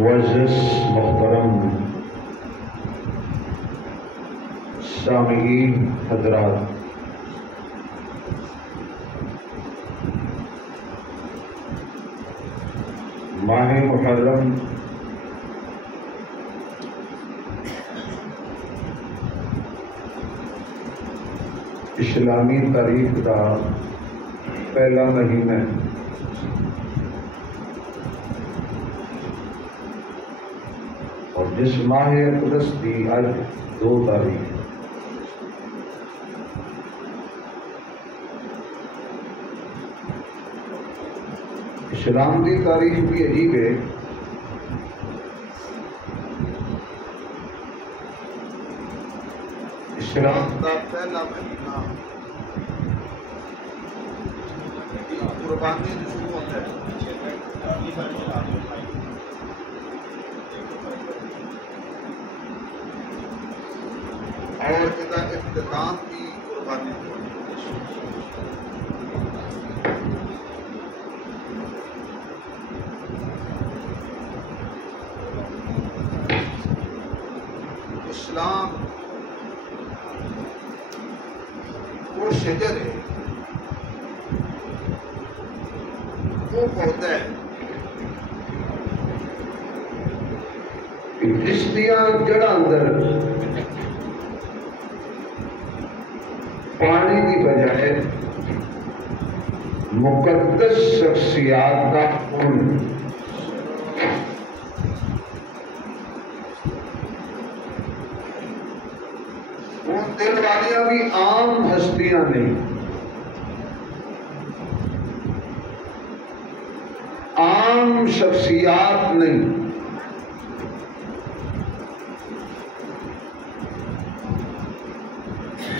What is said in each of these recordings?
معزز محترم سامعین حضرات، ماہ محرم اسلامی تاریخ کا پہلا مہینہ اور جس ماہ اقدس کی آج 2 تاریخ اسلام کی تاریخ بھی عجیب ہے۔ اسلام کا پہلا مہینہ قربانی شروع ہوتا ہے اور اس کا اختتام کی قربانی اسلام وہ شجر ہے، وہ پودا ہے جس دیا جڑ اندر پانی کی بجائے مقدس شخصیات کا خون، دل والیاں بھی عام ہستیاں نہیں، عام شخصیات نہیں،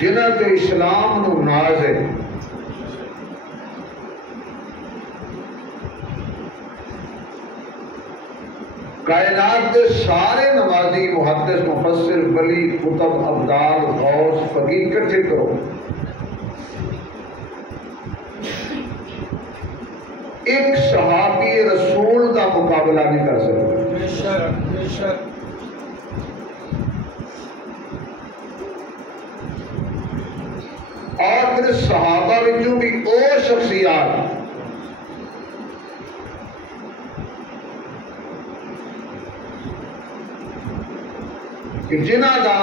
جنہاں تے اسلام نو ناز ہے۔ کائنات کے سارے نمازی، محدث، مفسر، ولی، کتب، ابدال، غوث، فقیر کٹھے کرو، ایک صحابی رسول کا مقابلہ نہیں کر سکتے۔ بے شک بے شک۔ اور پھر صحابہ وچوں بھی او شخصیات کہ جنہاں دا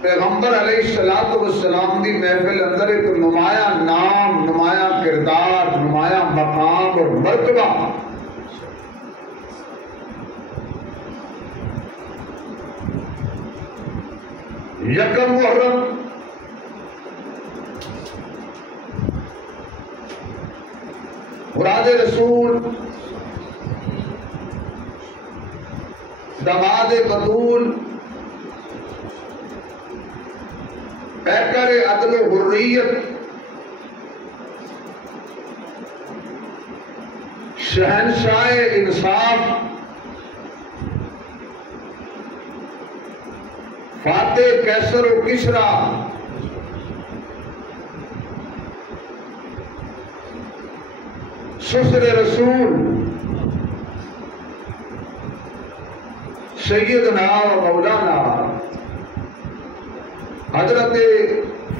پیغمبر علیہ السلام دی محفل اندر ایک نمایاں نام، نمایاں کردار، نمایاں مقام اور مرتبہ، یکم محرم مراد رسول، دماد بطول، پیکر عدل و حریت، شہنشاہ انصاف، فاتح کیسر و کسرا، سسر رسول، سیدنا و مولانا حضرت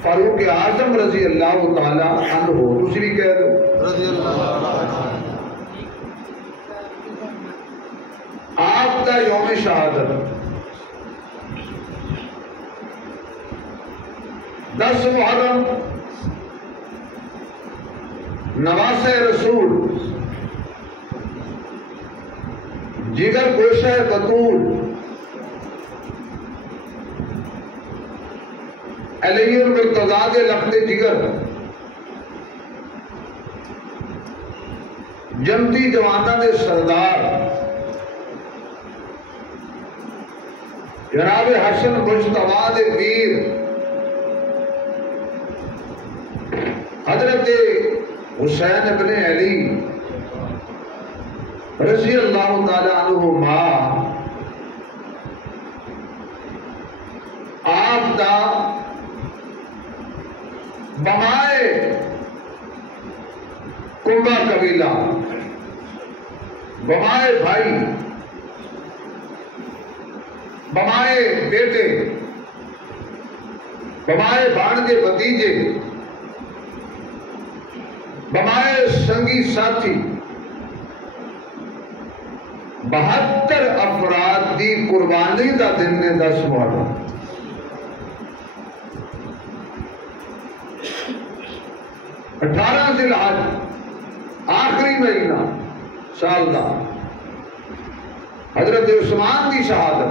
فاروق اعظم رضی اللہ تعالی عنہ، تسی بھی کہہ دو رضی اللہ عنہ، آپ کا یوم شہادت 10 محرم نواسہ رسول جگر گوشہ بطول علی المرتضی لخت جگر جنتی جوانہ دے سردار جناب حسن مجتبیٰ دے پیر حضرت حسین ابن علی رضی اللہ تعالی عنہما آپ دا بمائے کنبہ قبیلہ بمائے بھائی بمائے بیٹے بمائے بھانجے بھتیجے بمائے سنگی ساتھی 72 افراد دی قربانی دا دن نے 10 محرم 18 ذی الحج آخری مہینہ سال دا حضرت عثمان دی شہادت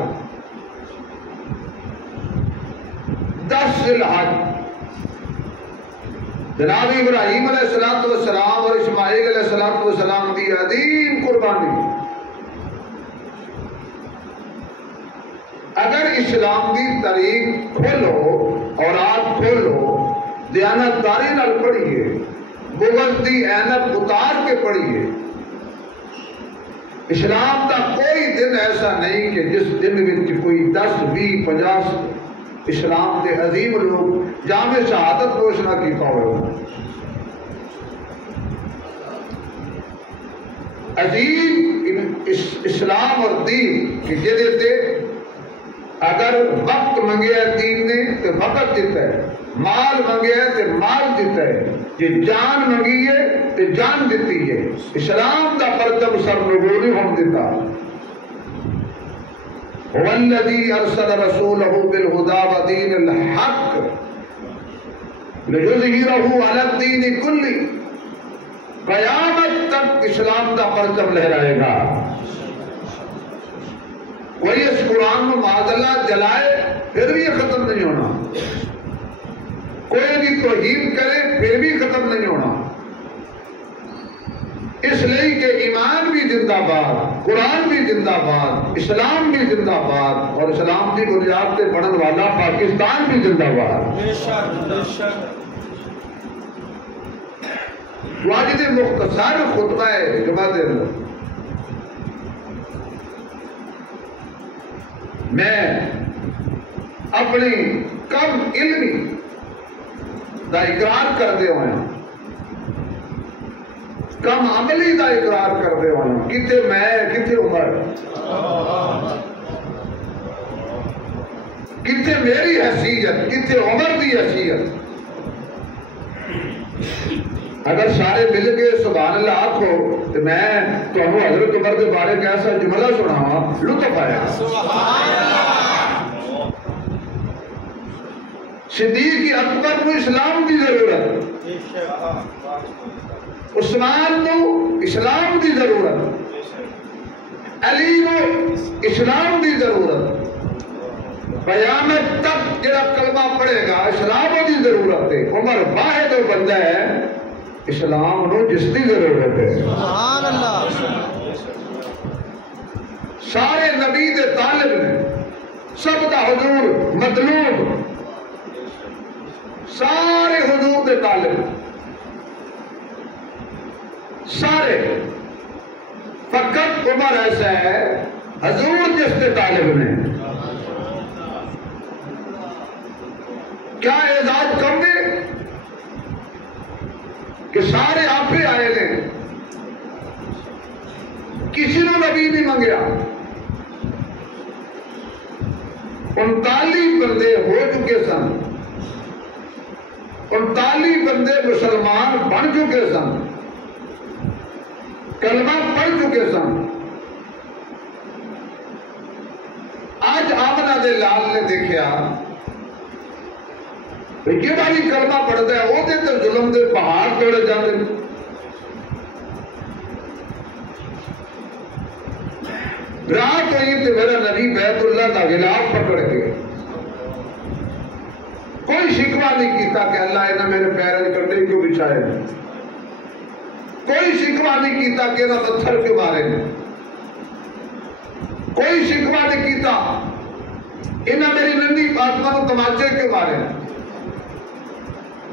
10 ذی الحج جناب ابراہیم علیہ السلام اور اسماعیل علیہ السلام دی عظیم قربانی اگر اسلام دی تاریخ کھولو اور آپ کھولو دیانتداری نال پڑھیے بغض دی اینت اتار کے پڑھیے اسلام کا کوئی دن ایسا نہیں کہ جس دن میں کوئی 10 20 50 اسلام کے عظیم لوگ جامع شہادت نوش نہ کیتا ہوئے عظیم اسلام اور دین کہ جدے تے اگر وقت منگے ہے دین نے تو وقت دیتا ہے، مال منگے ہے تو مال دیتا ہے، جی جان منگی ہے تو جان دیتی ہے۔ اسلام کا پرچم سر نگولی ہم دیتا والذی ارسل رسولہ بالہدی ودین الحق لیظہرہ علی الدین کلہ، قیامت تک اسلام کا پرچم لہرائے گا۔ کوئی اس قرآن میں معاذاللہ جلائے پھر بھی یہ ختم نہیں ہونا، کوئی بھی توہین کرے پھر بھی ختم نہیں ہونا، اس لیے کہ ایمان بھی زندہ باد، قرآن بھی زندہ باد، اسلام بھی زندہ باد، اور اسلام کی بنیاد سے بڑھن والا پاکستان بھی زندہ باد۔ واجد مختصر خطبہ جمعہ دے اندر میں اپنی کم علمی دا اقرار کر دے ہوئے ہیں، کم عملی دا اقرار کر دے ہوئے ہیں، کتے میں کتے عمر کتے میری حیثیت کتے عمر دی حیثیت، اگر سارے مل کے سبحان اللہ آکھو تو میں تو حضرت عمر کے بارے میں ایسا جملہ سناوا لطف آیا۔ صدیق اکبر کو اسلام کی ضرورت، عثمان کو اسلام کی ضرورت، علی کو اسلام کی ضرورت، قیامت تک جڑا کلمہ پڑھے گا اسلام کی ضرورت ہے۔ عمر واحد بندہ ہے اسلام نو جس کی ضرورت ہے۔ سبحان اللہ۔ سارے نبی دے طالب نے، سب دا حضور مطلوب، سارے حضور دے طالب سارے، فقط عمر ایسا ہے حضور جس کے طالب نے۔ کیا اعزاز کم دے کہ سارے آپ ہی آئے لے، کسی نے نبی نہیں منگیا، 39 بندے ہو چکے سن، 39 بندے مسلمان بن چکے سن، کلمہ پڑھ چکے سن۔ آج آمنہ دے لال نے دیکھا یہ باری کلمہ پڑھتا ہے وہ تو ظلم دے پہاڑ توڑے جاتے۔ رات ہوئی تو میرا نبی بیت اللہ کا غلاف پکڑ کے کوئی شکوہ نہیں کیتا کہ اللہ انہیں میرے پیروں کنڈے کیوں بچھائے، کوئی شکوہ نہیں کیتا کہ انہیں پتھر کیوں مارے، کوئی شکوہ نہیں کیتا انہیں میری ننھی فاطمہ کو تماچے کیوں مارے،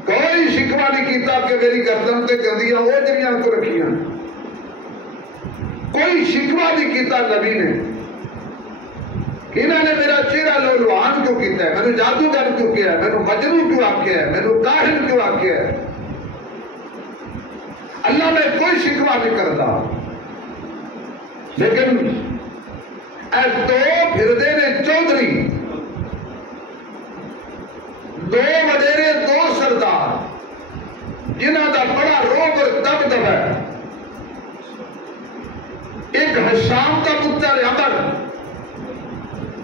کوئی شکوہ نہیں کیتا کہ میری گردن تے گندیاں وہ جڑیاں کو رکھیاں، کوئی شکوہ نہیں کیتا نبی نے کہ انہوں نے میرا چہرہ لولوان کیوں کیتا ہے، میں نے جادوگر کیوں کیا ہے، میں نے مجنون کیوں آکھیا ہے، میں نے کاہن کیوں آکھیا ہے۔ اللہ میں کوئی شکوہ نہیں کرتا، لیکن اے دو پھردے نے چودھری، دو وڈیرے دو سردار جنہاں دا بڑا روب اور دبدبہ ہے، ایک حشام کا پتر عمر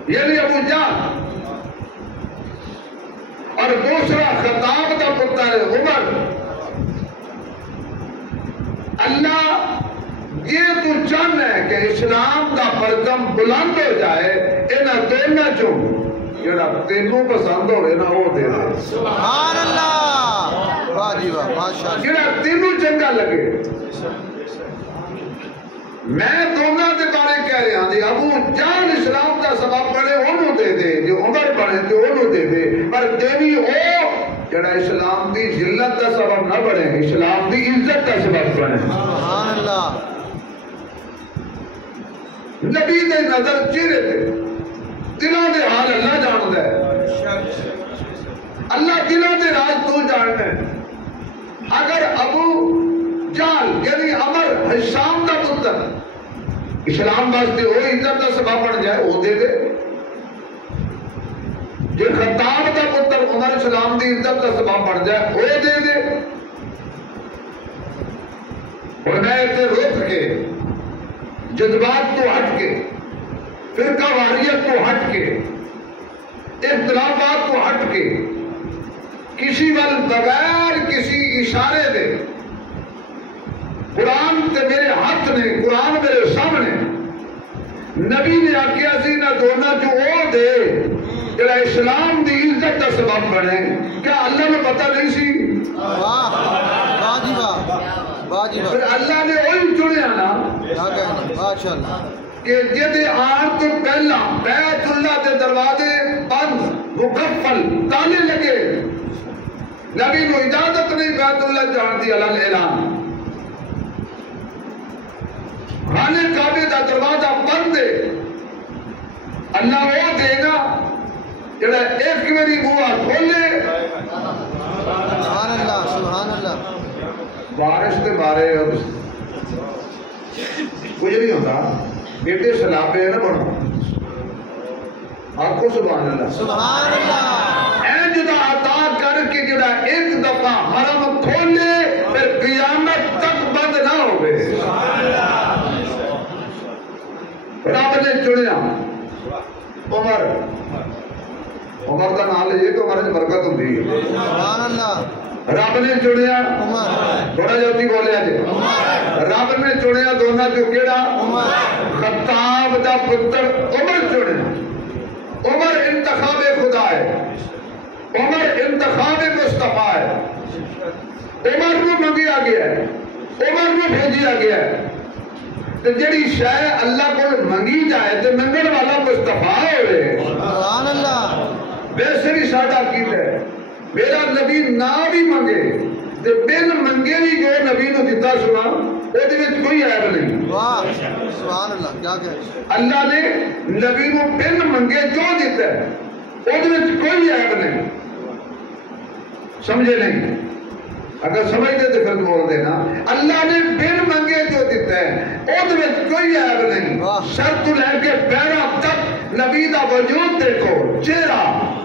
یعنی ابو جہل اور دوسرا خطاب کا پتر عمر۔ اللہ یہ تو چاہنا ہے کہ اسلام کا پرچم بلند ہو جائے، انہاں دونوں چوں جڑا تینوں پسند ہوئے نا وہ دے دے، سبحان اللہ، واہ جی واہ، ماشاءاللہ، جڑا تینوں چنگا لگے۔ میں دونوں کے بارے کہہ رہا ہوں جی، ابو جہل اسلام کا سبب بنے انہوں دے دے، جو عمر بنے تو انہوں دے دے، پر دیوی او جڑا اسلام دی ذلت کا سبب نہ بنے، اسلام دی عزت کا سبب بنے۔ سبحان اللہ، نبی دے نظر چہرے تھے، دلوں دے حال اللہ جانتا ہے، اللہ دلوں دے راز تو جانتا ہے۔ اگر ابو جہل یعنی عمر حشام کا پتر اسلام واسطے وہ عزت کا سبب بن جائے وہ دے دے، جو خطاب کا پتر عمر اسلام دی عزت کا سبب بن جائے وہ دے دے۔ اور میں اسے روک کے جذبات تو ہٹ کے، فرقہ واریت تو ہٹ کے، اختلافات تو ہٹ کے، کسی وال بغیر کسی اشارے دے، قرآن تے میرے ہاتھ نے، قرآن میرے سامنے، نبی نے آکھیا سی نہ دونوں جو او دے جڑا اسلام دی عزت کا سبب بنے، کیا اللہ نے پتہ نہیں سی؟ واہ واہ جی واہ، واہ جی پھر واہ، اللہ نے وہی چنیا نا کیا کہنا، ماشاءاللہ، کہ جدے آن تو پہلا بیت اللہ دے دروازے بند مقفل تالے لگے، نبی کو اجازت نہیں بیت اللہ جان دی علل اعلان، خانے کعبے دا دروازہ بند ہے، اللہ وہ دے گا جڑا ایک میری بوا کھولے۔ سبحان اللہ، سبحان اللہ، بارش کے بارے کچھ نہیں ہوتا، بیٹے سلابے نہ بڑھو، آپ کو سبحان اللہ، سبحان اللہ، اے جدا عطا کر کے جڑا ایک دفعہ حرم کھولے پھر قیامت تک بند نہ ہوئے۔ رب نے چنیا عمر، عمر کا نام لے کہ عمر برکت ہوتی ہے، سبحان اللہ، رب نے چنیا عمر، تھوڑا جلدی بولیا جی، رب نے چنیا دونوں جو کیڑا عمر، خطاب دا پتر عمر چنیا، عمر انتخاب خدا ہے، عمر انتخاب مصطفیٰ ہے، عمر کو منگیا گیا ہے، عمر کو بھیجیا گیا ہے، تو جڑی شے اللہ کو منگی جائے تو منگن والا مصطفیٰ ہوئے، سبحان اللہ، ویسے بھی ساڈا عقیدہ ہے میرا نبی نہ بھی منگے تو بن منگے بھی جو نبی نو دتا سنا وہ کوئی عیب نہیں۔ واہ سبحان اللہ، کیا کہنا، اللہ نے نبی نو بن منگے جو دیتا ہے وہ کوئی عیب نہیں، سمجھے نہیں؟ اگر سمجھتے تو پھر بول دینا، اللہ نے بن منگے جو دیتا ہے وہ کوئی عیب نہیں، شرط لے کے پیرا تک نبی دا وجود دیکھو، چہرہ،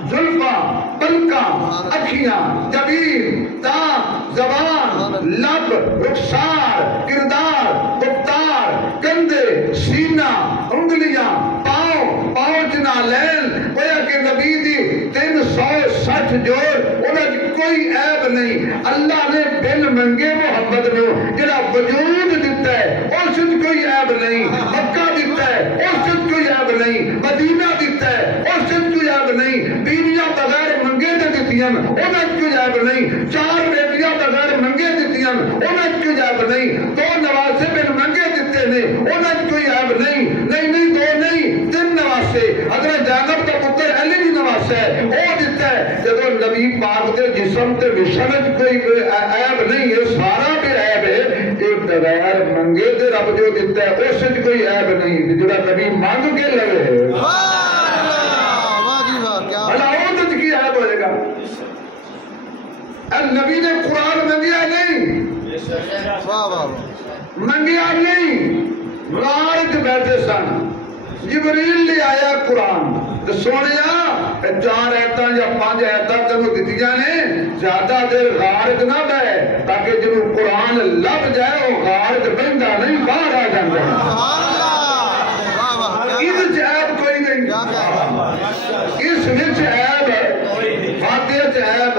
زلفاں، پلکاں، اکھیاں، جبین، دانت، زبان، لب، رخسار، کردار، گفتار، کندھے، سینہ، انگلیاں، پاؤں، پاؤں نالین، گویا کہ نبی دی 360 جوڑ، انہاں کوئی عیب نہیں۔ اللہ نے بن منگے محمد نو جڑا وجود دیتا ہے اس وچ کوئی عیب نہیں، مکہ دیتا ہے اس وچ کوئی عیب نہیں، مدینہ دیتا ہے اس وچ کوئی عیب نہیں، بیویاں بغیر منگے تے دتیاں انہاں وچ کوئی عیب نہیں، 4 بیٹیاں بغیر منگے دتیاں انہاں وچ کوئی عیب نہیں، 2 نواسے بن منگے دتے نے انہاں وچ کوئی عیب نہیں، نہیں 2 نہیں 3 نواسے، حضرت زینب کا پتر علی بھی نواسا ہے وہ دیتا ہے۔ جدو نبی پاک دے جسم تے وشن وچ کوئی عیب نہیں ہے، سارا بھی عیب ہے، ایک بغیر منگے تے رب جو دیتا ہے اس وچ کوئی عیب نہیں، جڑا نبی مانگ کے لگے اللہ کی عیب ہوئے گا۔ نبی نے قرآن منگیا نہیں، منگیا نہیں، غار چ بیٹھے سن، جبریل لے آیا قرآن تو سونیا 4 آیتاں یا 5 آیتاں تینوں دتیاں نے، زیادہ دیر غار چ نہ بہ تاکہ جنوں قرآن لب جائے وہ غار چ بہندا نہیں باہر آ جاندا ہے۔ اس عیب کوئی نہیں، اس وچ عیب فاتحہ چ عیب،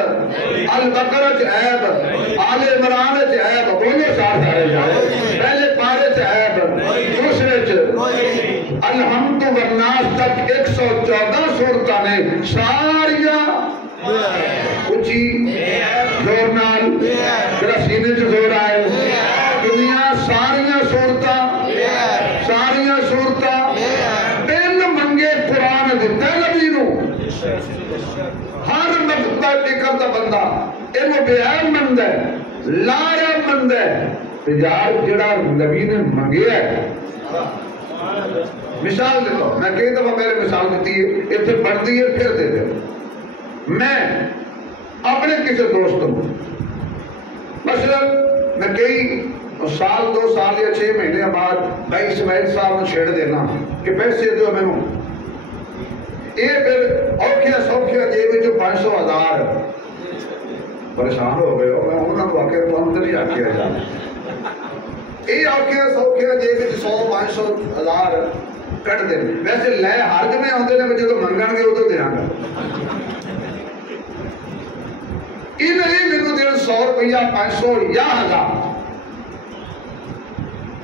البقرہ چ عیب، آل عمران چ عیب، بولو سارے جائے، پہلے پارے چ عیب، دوسرے چ الحمد والناس تک 114 سورتاں نے ساریاں اچھی زور نال جڑا سینے چ زور آئے، دنیا ساریاں سورتاں بن منگے قرآن دیتا ہے نبی نو۔ ہر مقتبہ فکر دا بندہ اینو بے عیب مندا ہے، لا عیب مندا ہے، یار جڑا نبی نے منگیا ہے۔ مثال دیتا ہوں، میں کئی دفعہ میرے مثال دیتی ہے، اتنے بڑھتی ہے پھر دے دے۔ میں اپنے کسی دوست کو مثلا میں کئی سال 2 سال یا 6 مہینے بعد بھائی اسماعیل صاحب نے چھیڑ دینا کہ پیسے دیو میں نو، یہ پھر اوکھیا سوکھیا جیب جو 500,000 پریشان ہو گئے ہو، میں انہوں نے واقعہ تو ہم تو نہیں آکھیا جانا، یہ اوکھیا سوکھیا جیب 100-500,000 کٹ دے، ویسے لے حرج میں ہوندے نے جو منگن گے ادھر دیاں گا، یہ نہیں میرے دن 100 روپیہ 500 یا 1000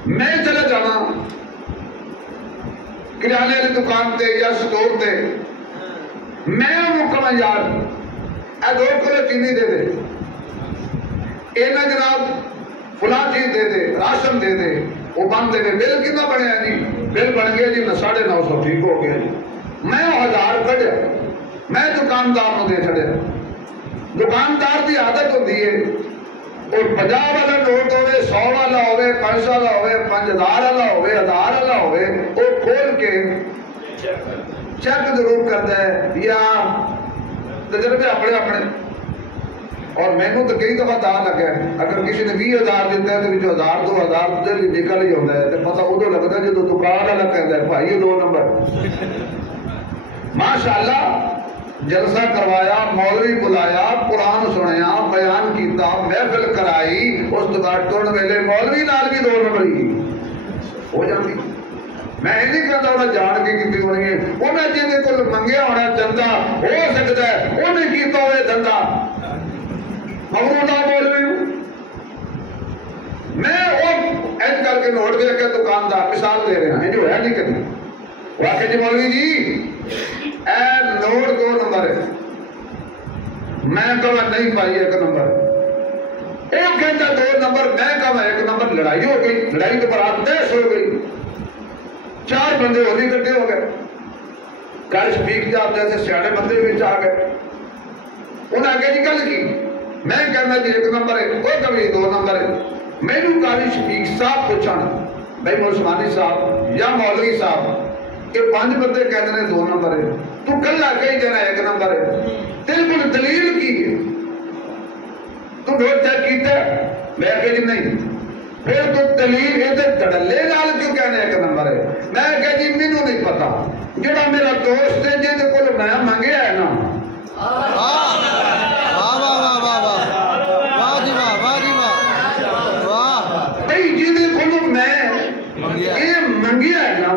میں چلے جانا کریانے والی دکان تے یا سٹور تے، میں مکمہ یار اے 2 کلو چینی دے دے، اے نا جناب فلاں چیز دے دے، راشن دے دے، وہ بند دے دے، بل کتنا بنے ہیں جی؟ بل بن گیا جی 950 ٹھیک ہو گیا جی، میں 1000 کھڑیا، میں دکاندار کو دے چھڑیا۔ دکاندار دی عادت ہوتی ہے اور 50 والا نوٹ ہوئے، 100 والا ہوئے، 500 والا ہوئے، 5000 والا ہوئے، 1000 والا ہوئے، وہ کھول کے چیک ضرور کرتا ہے یا تجربے اپنے اور میں نے تو کئی دفعہ دا لگا ہے، اگر کسی نے 20,000 دیتا ہے تو 1000 2000 ادھر ہی نکل ہی ہوتا ہے، تو پتہ ادھر لگتا ہے جو دکان والا کہتا ہے بھائی یہ 2 نمبر۔ ماشاءاللہ جلسہ کروایا، مولوی بلایا، قرآن سنیا، بیان کیتا، محفل کرائی، اس تو بعد ٹرن ویلے مولوی نال بھی 2 نمبر ہی ہو جاتی۔ میں یہ نہیں کہتا انہیں جان کے کیتی ہونی ہے، انہیں جنہیں کو منگیا ہونا چندہ ہو سکتا ہے، انہیں کیتا ہوئے دھندہ مغروضہ مولوی ہوں میں وہ ایڈ کر کے نوٹ دے کے دکاندار مثال دے رہے ہیں جو ہے نہیں کرنا واقعی جی مولوی جی اے نوٹ 2 نمبر ہے، میں کہا نہیں پائی 1 نمبر، وہ کہتا 2 نمبر، میں کہا 1 نمبر، لڑائی ہو گئی، لڑائی تو برات بحث ہو گئی، 4 بندے ہولی کٹے ہو گئے، گھر شفیق جاب جیسے سیاڑے بندے بھی آ گئے، انہیں آگے جی گل کی، میں کہنا جی 1 نمبر ہے، وہ کبھی 2 نمبر ہے، میں نے قاری شفیق صاحب پوچھانا بھائی عثمانی صاحب یا مولوی صاحب یہ 5 بندے کہتے ہیں 2 نمبر ہے، تو کلا کہیں جانا 1 نمبر ہے، تیرے کو دلیل کی ہے، تو نوٹ چیک کیتا ہے، میں کہا جی نہیں، پھر تو دلیل یہ دڑلے نال کیوں کہنا 1 نمبر ہے، میں کہا جی مینوں نہیں پتا جڑا میرا دوست ہے جہد کو میں منگیا ہے نا منگیا ہے نا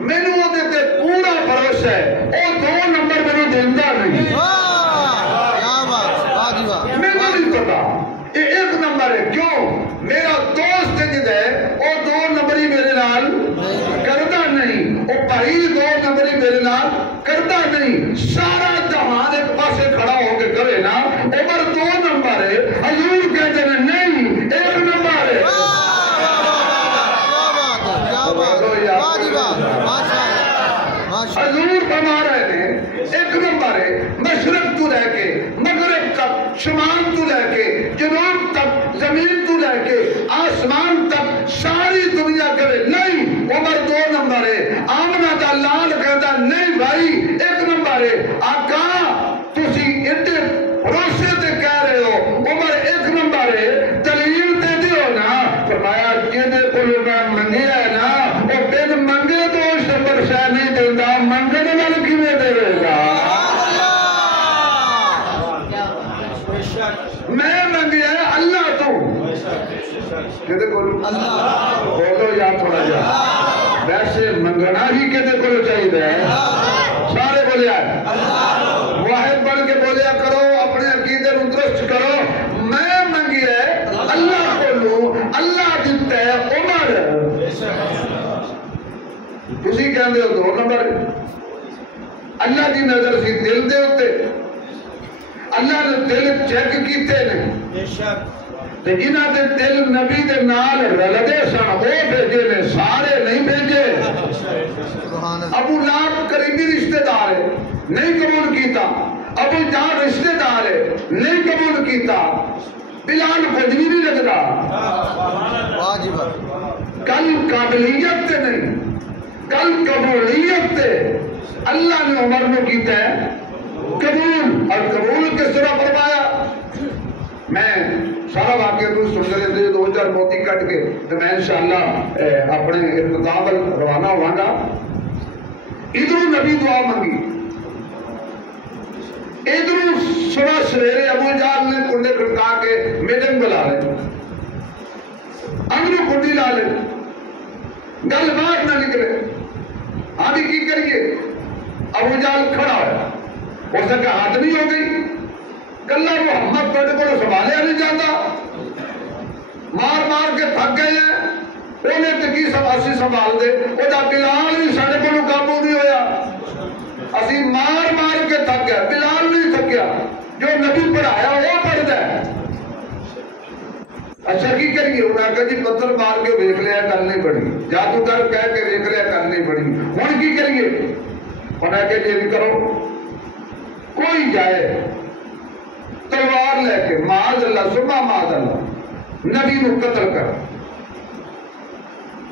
مینو وہ پورا بھروسہ ہے وہ 2 نمبر میرے دینا نہیں میرے نہیں پتا یہ 1 نمبر ہے کیوں میرا دوست جد ہے وہ 2 نمبر ہی میرے نال کرتا نہیں وہ بھائی 2 نمبر ہی میرے نال کرتا نہیں سارا جہان ایک پاسے کھڑا ہو کے کرے نا عمر 2 نمبر ہے حضور کہتے ہیں نہیں 1 نمبر ہے حضور فرما رہے ہیں 1 نمبر ہے مشرق تو لے کے مغرب تک شمال تو لے کے جنوب تک زمین تو لے کے آسمان تک ساری دنیا کرے نہیں عمر 2 نمبر ہے آمنہ دا لال کہتا نہیں بھائی 1 نمبر ہے آقا تسی اتنے بھروسے تے کہہ رہے ہو عمر 1 نمبر ہے دلیل دے دیو نا فرمایا جیدے کو میں منگیا ہے نا وہ بن منگے تو اس نمبر شاہ نہیں دیتا منگنے والا کیویں دے گا میں منگیا ہے اللہ تو کہتے بولو بولو یا تھوڑا جا ویسے منگنا ہی کہتے بولو چاہیے سارے بولے آئے واحد بن کے بولے کرو اپنے عقیدے کو درست کرو میں منگیا ہے اللہ بولو اللہ دیتا ہے عمر تسی کہندے ہو 2 نمبر اللہ دی نظر سی دل دے ہوتے اللہ نے دل چیک کیتے نے تے جنہاں دے دل نبی دے نال رلدے سن وہ بھیجے نے سارے نہیں بھیجے ابو لہب قریبی رشتہ دار ہے نہیں قبول کیتا ابو جہل رشتہ دار ہے نہیں قبول کیتا بلال کچھ بھی نہیں لگتا کل قابلیت تے نہیں کل قبولیت تے اللہ نے عمر میں کیتا ہے قبول اور قبول کس طرح فرمایا میں سارا واقعہ تو سن رہے تھے 2-4 موتی کٹ کے تو میں انشاءاللہ اپنے اختتام روانہ ہوا گا ادھر نبی دعا منگی ادھر صبح سویرے ابو جہل نے کنڈے کھڑکا کے میٹنگ بلا لے اندروں کنڈی لا لے گل بات نہ نکلے آدھی کی کریے ابو جہل کھڑا ہے اس نے کہا حد نہیں ہو گئی کلہ محمد پیڑے کو سنبھالیا نہیں جاتا مار مار کے تھک گئے ہیں انہیں تکی اسی سنبھال دے وہ دا بلال بھی ساڑھے کو قابو نہیں ہویا اسی مار مار کے تھک گئے بلال نہیں تھکیا جو نبی پڑھایا وہ پڑھ دے اچھا کی کریے انہوں نے کہا جی پتھر مار کے دیکھ لیا کل نہیں پڑھی جادوگر کہہ کے دیکھ لیا کل نہیں پڑھی ہوں کی کریے انہوں نے کہا جی کرو کوئی جائے تلوار لے کے معاذ اللہ صبح معاذ اللہ نبی نو قتل کر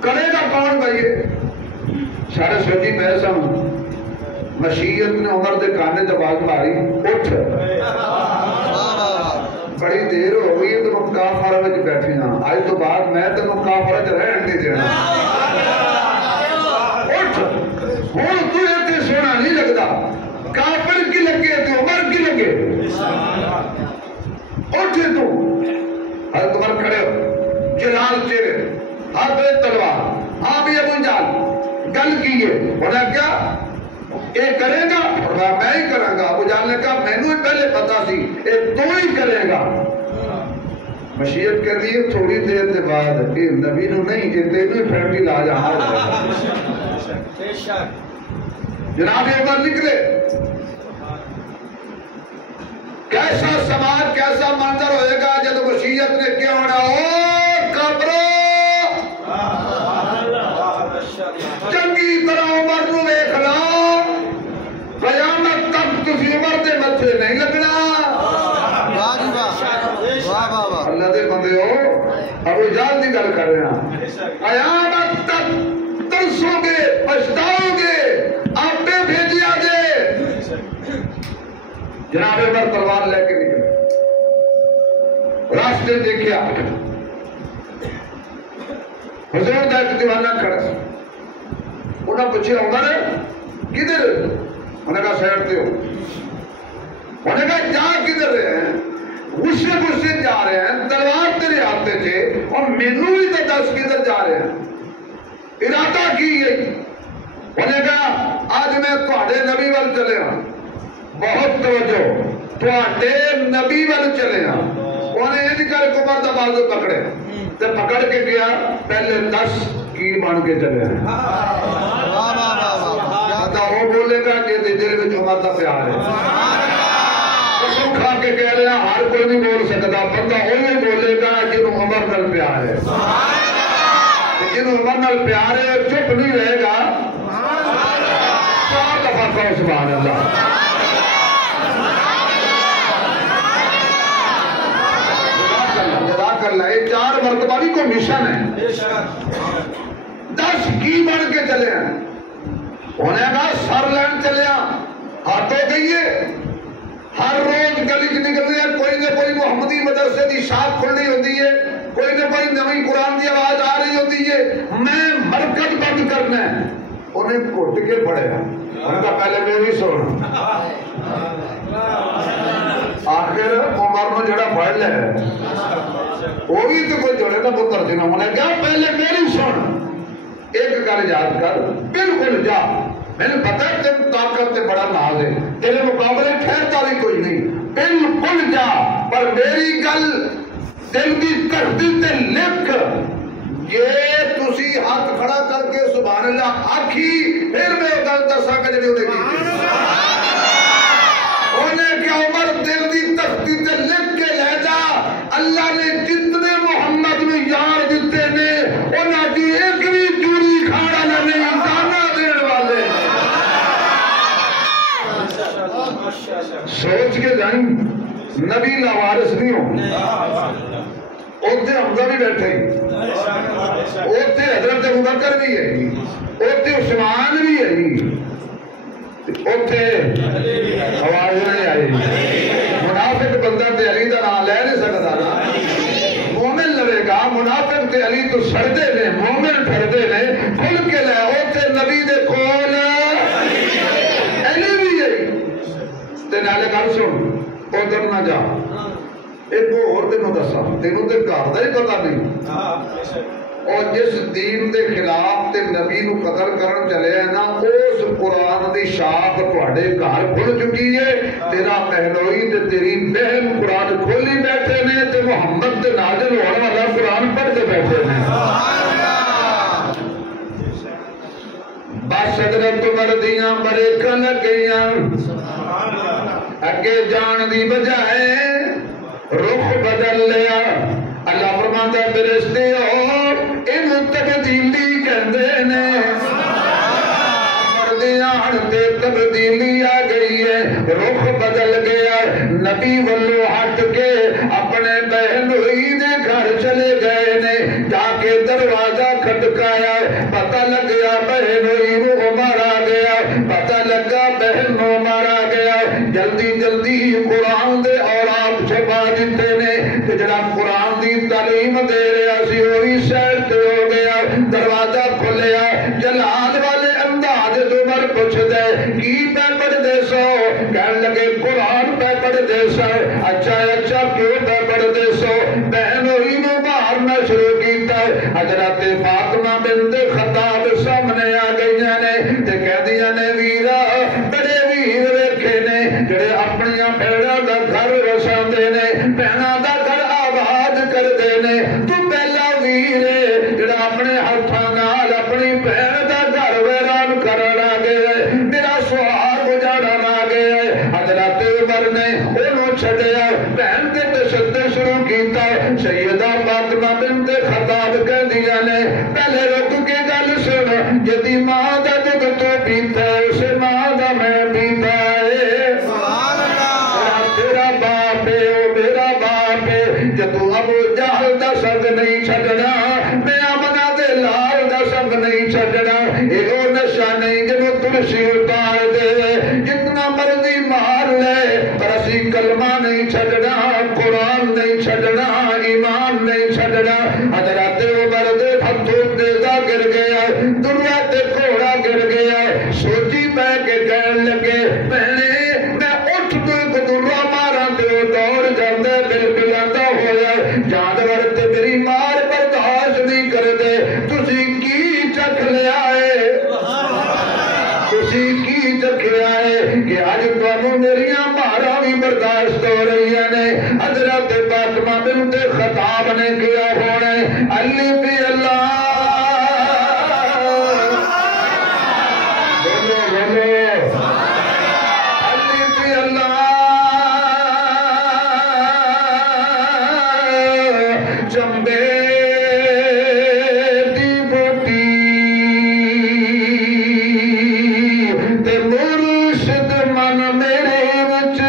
کرے گا کون بھائی سارے سوچی پیسا ہوں مشیت نے عمر دے کانے دباغ ماری اٹھ بڑی دیر ہو گئی تو میں کافرہ میں بیٹھی نا آج تو بعد میں تو کافرہ جو رہن نہیں دینا اٹھ ہوں تو ایتے سونا نہیں لگتا کافر کی لگے تو عمر کی لگے اٹھے تو حضرت عمر کھڑے ہو جلال چہرے ہاتھ میں تلوار ہاں بھی ابو جہل گل کیے انہیں کیا اے کرے گا میں ہی کروں گا ابو جہل نے کہا میں نے پہلے پتا سی اے تو ہی کرے گا مشیت کر دی تھوڑی دیر کے بعد اے نبی نو نہیں اے تینوں فیملی لا جانا جناب عمر نکلے کیسا سماج کیسا منظر ہوئے گا جب وصیت نے کیا ہونا او قبرو چنگی طرح عمر نو دیکھ لا قیامت تک تسی عمر دے متھے نہیں لگنا اللہ دے بندے ہو ابو جہل دی گل کر رہے ہیں قیامت تک ترسو گے پچھتاؤ گے آپ پہ بھیجیا دے جناب عمر تلوار لے کے نکلے راستے دیکھیا حضور دا ایک دیوانہ کھڑا انہیں پوچھے عمر کدھر؟ انہیں کہا سائڈ پہ ہو. انہیں کہا جا کدھر رہے ہیں؟ غصے غصے جا رہے ہیں, تلوار تیرے ہاتھ سے اور مینوں بھی تو دس کدھر جا رہے ہیں, ارادہ کی گئی. انہیں کہا آج میں تھوڑے نبی وال چلے ہاں, بہت توجہ, تھوڑے نبی وال چلے ہاں. انہیں یہ کر کے عمر دا بازو پکڑے تے پکڑ کے گیا, پہلے 10 کی بن کے چلے ہیں. وہ بولے گا کہ دل میں عمر دا پیار ہے. قسم کھا کے کہہ رہے ہیں ہر کوئی نہیں بول سکتا, بندہ وہی بولے گا جنہوں عمر نال پیار ہے. جنہوں عمر نال پیار ہے چپ نہیں رہے گا. 4 دفعہ کہو سبحان اللہ. جزاک اللہ. یہ 4 مرتبہ بھی کوئی مشن ہے. 10 کی بن کے چلے ہیں. انہیں کہا سر لین چلے ہیں, ہاتھ ہو گئی ہے. ہر روز گلی چ نکلنے کوئی نہ کوئی محمدی مدرسے کی شاخ کھلنی ہوتی ہے, کوئی نہ کوئی نئی قرآن کی آواز آ رہی ہوتی ہے, میں مرکز بند کرنا ہے. انہیں گھٹ کے پڑے ہیں. انہیں کہا پہلے میری سن. آخر عمر نے جڑا پڑھ لے وہ بھی تو کوئی جڑے نا پتر جنہوں. انہیں کہا پہلے میری سن, ایک گل یاد کر, بالکل جا, میں نے پتا تین طاقت سے بڑا ناز ہے, تیرے مقابلے ٹھہرتا بھی کوئی نہیں, بالکل جا, پر میری گل دل کی تختی تے لکھ, یہ تسی ہاتھ کھڑا کر کے سبحان اللہ آکھی پھر میں گل دساں کہ جڑی انہیں کی. انہیں کیا عمر دل کی تختی تے لکھ کے لے جا, اللہ نے جتنے محمد میں یار دیتے نے انہیں دی ایک بھی چوری کھاڑا نہ نہیں, دانا دین والے. سوچ کے جائیں نبی لاوارث نہیں ہوں. اوتے حمزہ بھی بیٹھے, اوتے حضرت ابوبکر بھی ہے, اوتے عثمان بھی ہے, اوتے آواز نہیں آئی. منافق بندہ تے علی دا نام لے نہیں سکتا نا. مومن لڑے گا, منافق تے علی تو سڑتے نے, مومن پھردے نے, کھل کے لے. اوتے نبی دے کول علی بھی ہے. تے نالے گل سن, ادھر نہ جا. ایک وہ اور تینوں دسا, تینوں تے گھر دا ہی پتہ نہیں. اور جس دین دے خلاف تے نبی نو قتل کرن چلے ہیں نا, اس قرآن دی شاخ تواڈے گھر کھل چکی ہے. تیرا بہنوئی تے تیری بہن قرآن کھولی بیٹھے نے, تے محمد دے نازل ہونے والا قرآن پڑھتے بیٹھے نے. بس حضرت عمر دیاں بریکاں لگ گئیاں, اگے جان دی بجائے رخ بدل لیا. اللہ فرماتا ہے فرشتے ہو انہوں تبدیلی کہندے نے. مردیاں تے تبدیلی آ گئی ہے, رخ بدل گیا. نبی ولو ہٹ کے اپنے بہن ہوئی دے گھر چلے گئے نے, جا کے دروازہ کھٹکایا, پتہ لگ گیا بہن ہوئی نو مارا گیا, پتہ لگا بہن نو مارا گیا. جلدی جلدی قرآن دے اور آپ چھپا دیتے نے, جڑا قرآن دی تعلیم دے رہا سی وہی سائڈ تے ہو گیا. دروازہ کھلیا, جلال والے انداز عمر پوچھ دے کی پہ پڑھ دے سو, کہنے لگے قرآن پہ پڑھ دے سو. اچھا اچھا کیوں پہ پڑھ دے سو؟ بہن ہوئی نو مارنا شروع کیتا. حضرت فاطمہ بنت خطاب سامنے آ گئی نے تے کہہ دیا نے ویرا بڑے ویر ویکھے نے جڑے اپنی بھیڑاں دا گھر وساندے نے, بہناں دا گھر آباد کردے نے. تو پہلا ویر جڑا اپنے ہاتھاں نال اپنی بہن دا گھر ویران کرن آ گیا, میرا سہاگ اجاڑن آ گیا. حضرت عمر نے انہوں چھڈیا, بہن تے تشدد شروع کیتا. سیدہ فاطمہ بنت خطاب کہندیاں نے پہلے رک کے گل سن, جدی ماں دا دودھ تو پیتا ہے اسے ماں دا میں پیتا ہے. تیرا باپ ہے او میرا باپ ہے, جدو ابو جہل دا سنگ نہیں چھڈنا, میں آمنہ دے لال دا سنگ نہیں چھڈنا. یہ او نشہ نہیں جنہوں تلسی اتار دے, جتنا مرضی مار لے, پر اسی کلمہ نہیں چھڈنا, قرآن نہیں چھڈنا, ایمان نہیں چھڈنا. حضرت عمر دے ہتھوں تے دا گر گیا, دنیا تے گھوڑا گر لیا ہے تسی کی چکھیا ہے کہ اج تانوں میریاں مارا بھی برداشت ہو رہی نے حضرت فاطمہ بنت خطاب نے کیا ہونے علی بھی اللہ بولو بولو علی بھی اللہ چمبے دی بوٹی تے مرشد من میرے وچ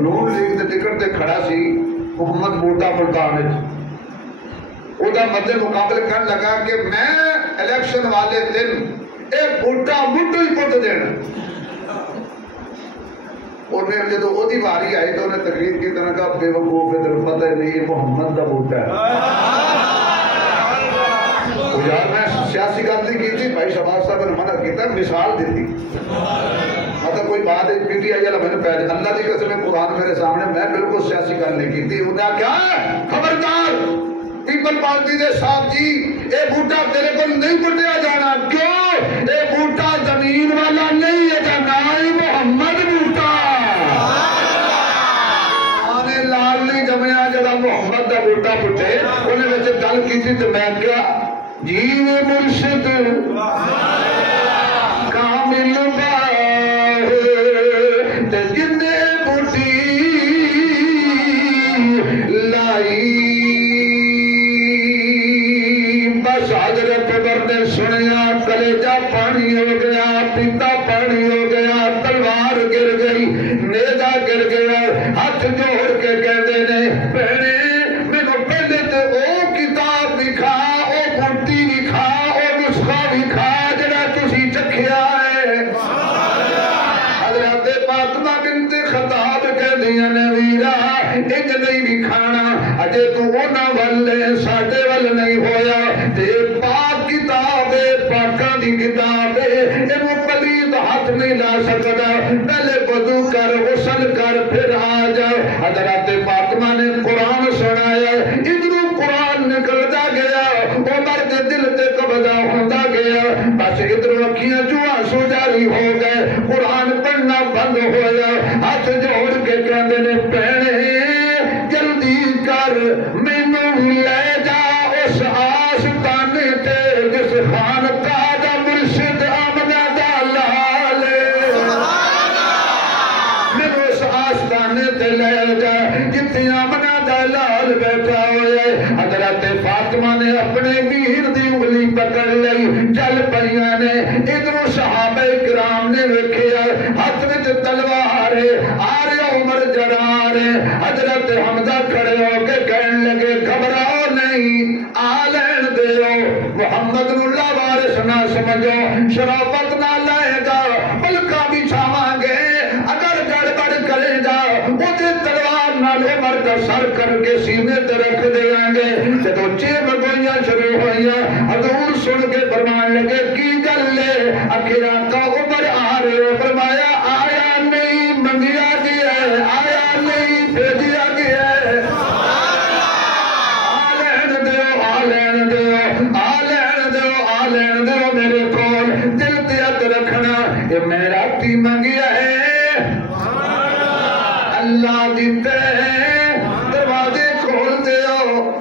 نون لیگ کے ٹکٹ تے کھڑا سی محمد بوٹا ملتان وچ مدے مقابلے کرن لگا کہ میں الیکشن والے دن اے بوٹا مٹو ہی پٹ دینا انہیں جدو وہ دی باری آئی تو انہیں تقریر کی طرح کہا بے وقوف ہے تمہیں پتہ نہیں محمد دا بوٹا ہے تو یار میں سیاسی غلطی کی تھی بھائی شباب صاحب نے منع کیتا مثال دی تھی مطلب کوئی بات ہے پی ٹی آئی والا میں نے پہلے اللہ کی قسم قرآن میرے سامنے میں بالکل سیاسی گل نہیں کی تھی انہیں کیا خبردار پیپل پارٹی دے صاحب جی اے بوٹا تیرے کو نہیں پٹیا جانا کیوں اے بوٹا زمین والا نہیں ہے جنائی محمد بوٹا آنے لال نہیں جمعیا جڑا محمد دا بوٹا پٹے انہیں ویسے گل کی تھی تو میں کیا جیو مرشد کامل باہ تے جنے بوٹی لائی بس حضرت عمر نے سنیا کلیجہ پانی ہو گیا پیتا پانی ہو گیا تلوار گر گئی نیزہ گر گیا ہاتھ جوڑ کے کہتے نے بہنے مینوں پہلے تے او کتاب دکھا او بوٹی دکھا او نسخہ دکھا جڑا تسی چکھیا ہے حضرت فاطمہ بنت خطاب کہدیاں نے ویرا انج نہیں دکھانا اجے تو انہاں والے ساڈے ول نہیں ہویا تے پاک کتاب ہے پاکاں دی کتاب ہے اینوں پلید ہاتھ نہیں لا سکدا پہلے وضو کر غسل کر پھر آ جا حضرت فاطمہ نے قرآن سنایا ادھروں قرآن نکلدا گیا عمر دے دل تے قبضہ ہوندا گیا بس ادھروں اکھیاں چوں آنسو جاری ہو گئے قرآن پڑھنا بند ہویا ہاتھ جوڑ کے کہندے نے بہنے جلدی کر مینوں لے جا اس آستانے تے جس خانقاہ دا مرشد آمنہ دا لال مینوں اس آستانے تے لے جا جتھے آمنہ دا لال بیٹھا ہوئے حضرت فاطمہ نے اپنے ویر دی انگلی پکڑ لئی چل پئیاں نے ادھروں صحابہ کرام نے ویکھیا ہاتھ وچ تلوار ہے آ رہے عمر جرا رہے حضرت حمزہ کھڑے ہو کے کہنے لگے گھبراؤ نہیں آ لین دیو محمد اللہ وارث نہ سمجھو شرافت نہ لائے گا پلکاں بچھاواں گے اگر گڑبڑ کرے گا مجھے تلوار نال عمر کا سر کر کے سینے تے رکھ دیاں گے جدو چیب گوئیاں شروع ہوئیاں حضور سن کے فرمان لگے کی گل لے اکھیرا کا عمر آ رہے فرمایا آیا نہیں منگیا گیا ہے آیا نہیں بھیجیا گیا ہے آ لین دیو میرے کول دل تے ہاتھ رکھنا یہ میرا تی منگیا ہے اللہ دیتے ہیں دروازے کھول دیو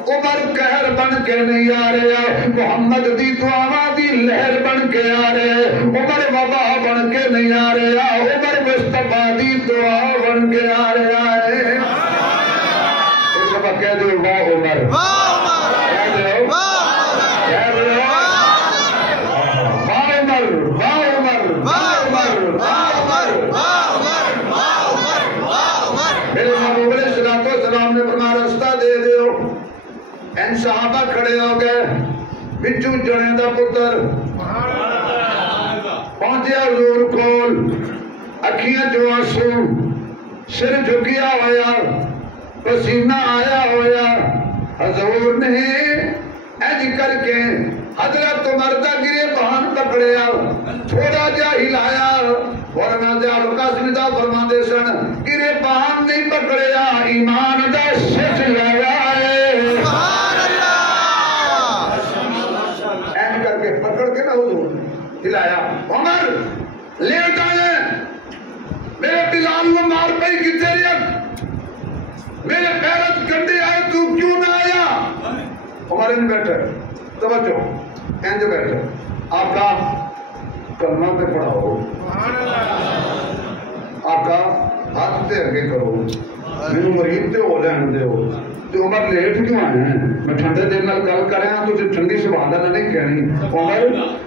عمر قہر بن کے نہیں آ رہا محمد دی دعاواں دی لہر بن کے آ رہے عمر وبا بن کے نہیں آ رہا عمر مصطفیٰ دی دعا بن کے آ رہا ہے ایک دفعہ کہہ دو واہ عمر کہہ دو کہہ دو واہ عمر واہ عمر واہ عمر واہ عمر میرے محبوب علیہ السلام نے فرمایا رستہ دے دیو این صحابہ کھڑے ہو گئے بچو جنے دا پتر پہنچے حضور کول اکھیاں جو آنسو سر جھکیا ہویا پسینہ آیا ہویا حضور نے اینج کر کے حضرت عمر دا گرے بہان پکڑیا تھوڑا جا ہلایا ورنہ جال قاسم دا فرما دے سن گرے بہان نہیں پکڑیا ایمان دا سچ لایا ہے سبحان اللہ اینج کر کے پکڑ کے نہ حضور ہلایا عمر لیٹ آئے میرے بلال میں مار پئی کی تیریت میرے پیرت گنڈے آئے تو کیوں نہ آیا عمر ان بیٹھے توجہ اینج بیٹھے آقا کلمہ پہ پڑھاؤ آقا ہاتھ تے اگے کرو میرے مرید تے ہو لین دے ہو تو عمر لیٹ کیوں آئے ہیں میں ٹھنڈے دل نال گل کر رہا ہوں تو ٹھنڈی سبحان اللہ نہیں کہنی عمر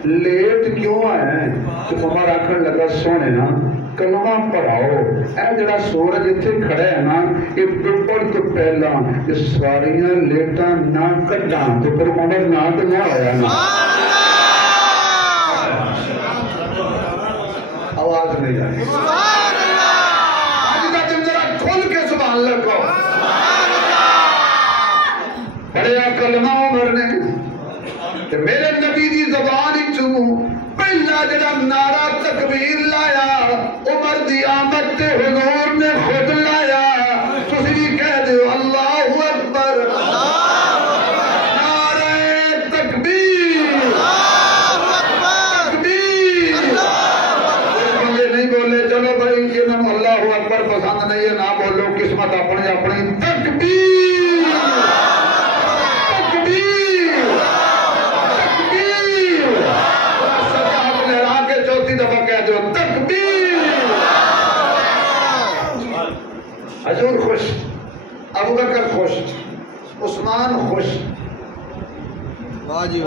لیٹ کیوں آئے ہیں تو عمر آکھن لگا سونے نا کلمہ پڑھاؤ اے جڑا سورج اتنے کھڑا ہے نا یہ ڈبڑ تو پہلا یہ ساریاں لیٹاں نہ کٹاں تو پھر عمر نہ تو نہ آیا نا آواز نہیں آئی سبحان اللہ آج کا تم ذرا کھل کے سبحان اللہ کو پڑھیا کلمہ عمر نے کہ میرے نبی دی زبان چوں پہلا جڑا نعرہ تکبیر لایا عمر دی آمد تے حضور نے خود لایا تسی بھی کہہ دیو اللہ اکبر نعرہ تکبیر تکبیر بندے نہیں بولے چلو بھائی جنہوں اللہ اکبر پسند نہیں ہے نہ بولو قسمت اپنی اپنی تکبیر تکبیر تکبیر سجاد لہرا کے چوتھی دفعہ کہہ دو تکبیر حضور خوش ابو بکر خوش عثمان خوش واجب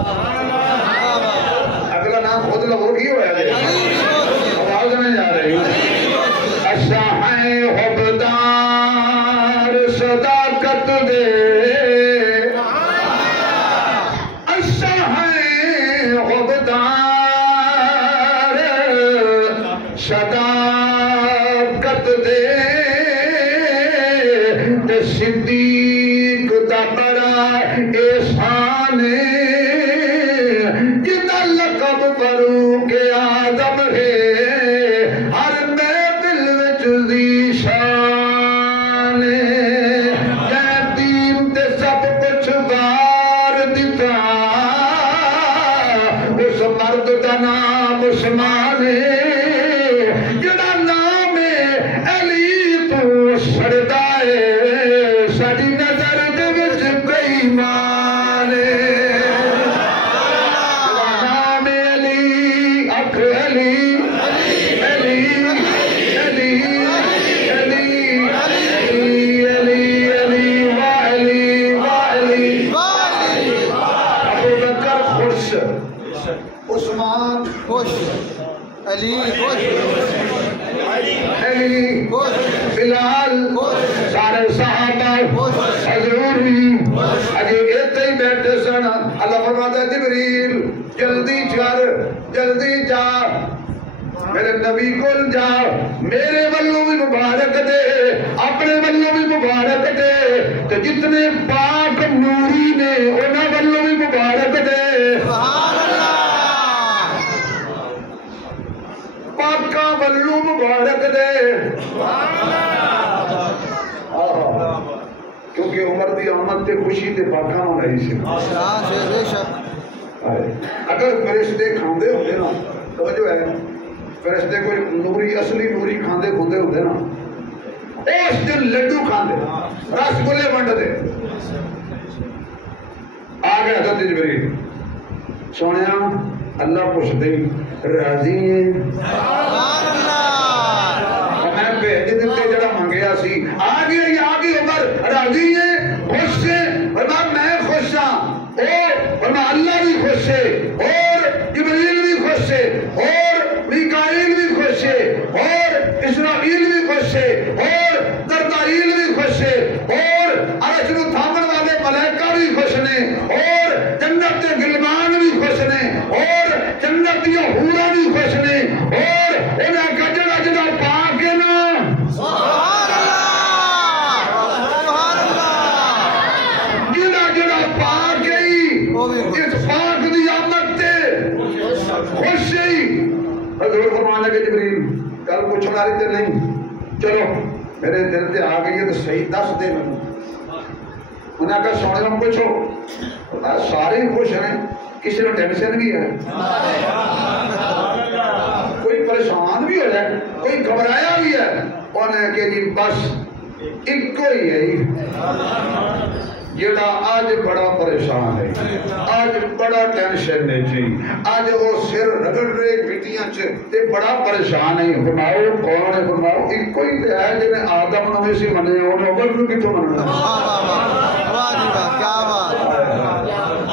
اگلا نام خود لوگوں کی ہوا ہے آواز نہیں آ رہی اشاہیں حبدار صداقت دے اشاہیں حبدار صداقت دے تے صدیق دا بڑا احسان جدا لقب فاروق اعظم ہے ہر محفل وچ ذیشان جے دین تے سب کچھ وار دتا اس مرد دا نام عثمان جدا نام علی تو سڑدا ہے ساڈی نظر دے وچ بے ایمان نام علی اکھ علی علی علی علی علی علی وعلی وعلی ابو بکر خوش عثمان خوش علی خوش علی خوش بلال سارے صحابہ حضور بھی اجے اتنے ہی بیٹھے سن اللہ فرماتا ہے جبریل جلدی کر جلدی جا میرے نبی کول جا میرے ولوں بھی مبارک دے اپنے ولوں بھی مبارک دے تو جتنے پاک نوری نے انہاں ولوں بھی مبارک دے سبحان اللہ پاکاں ولوں مبارک دے کیونکہ عمر دی آمد تے خوشی تے پاکاں ہو رہی سی شان سے بے شک اگر فرشتے کھاندے ہوتے نا توجہ ہے فرشتے کوئی نوری اصلی نوری کھاندے کھندے ہوتے نا اس دن لڈو کھاندے رس گلے ونڈ دے آ گیا حضرت جبریل سونیا اللہ پوچھتے راضی ہیں سبحان اللہ میں بھیج دیتے جڑا منگیا سی آ گئی عمر راضی ہے خوش ہے فرما میں خوش ہاں فرما اللہ بھی خوش ہے اور جبریل بھی خوش ہے اور میکائیل بھی خوش ہے اور اسرائیل بھی خوش ہے اور دردائیل بھی خوش ہے اور عرش نو تھامن والے ملائکہ بھی خوش نے اور جنت کے گلمان بھی خوش نے اور جنت کی حورا بھی خوش نے اور انہیں کا جڑا جڑا پاک ہے نا سبحان اللہ جڑا جڑا پاک ہے اس پاک دی آمد تے خوش ہے حضور فرمانے کے جبریل کل پوچھنا رہی تے نہیں چلو میرے دل تے آ گئی ہے تو صحیح دس دے میں انہیں کہا سونے میں پوچھو سارے خوش ہیں کسی نے ٹینشن بھی ہے کوئی پریشان بھی ہو جائے کوئی گھبرایا بھی ہے انہیں کہ جی بس ایک ہی ہے جڑا آج بڑا پریشان ہے آج بڑا ٹینشن ہے جی آج وہ سر رگڑ رہے مٹیاں تے بڑا پریشان ہے فرماؤ کون ہے فرماؤ ایک کوئی ہے جنہیں آدم نویں سے منے انہوں عمر کو کتوں مننا کیا بات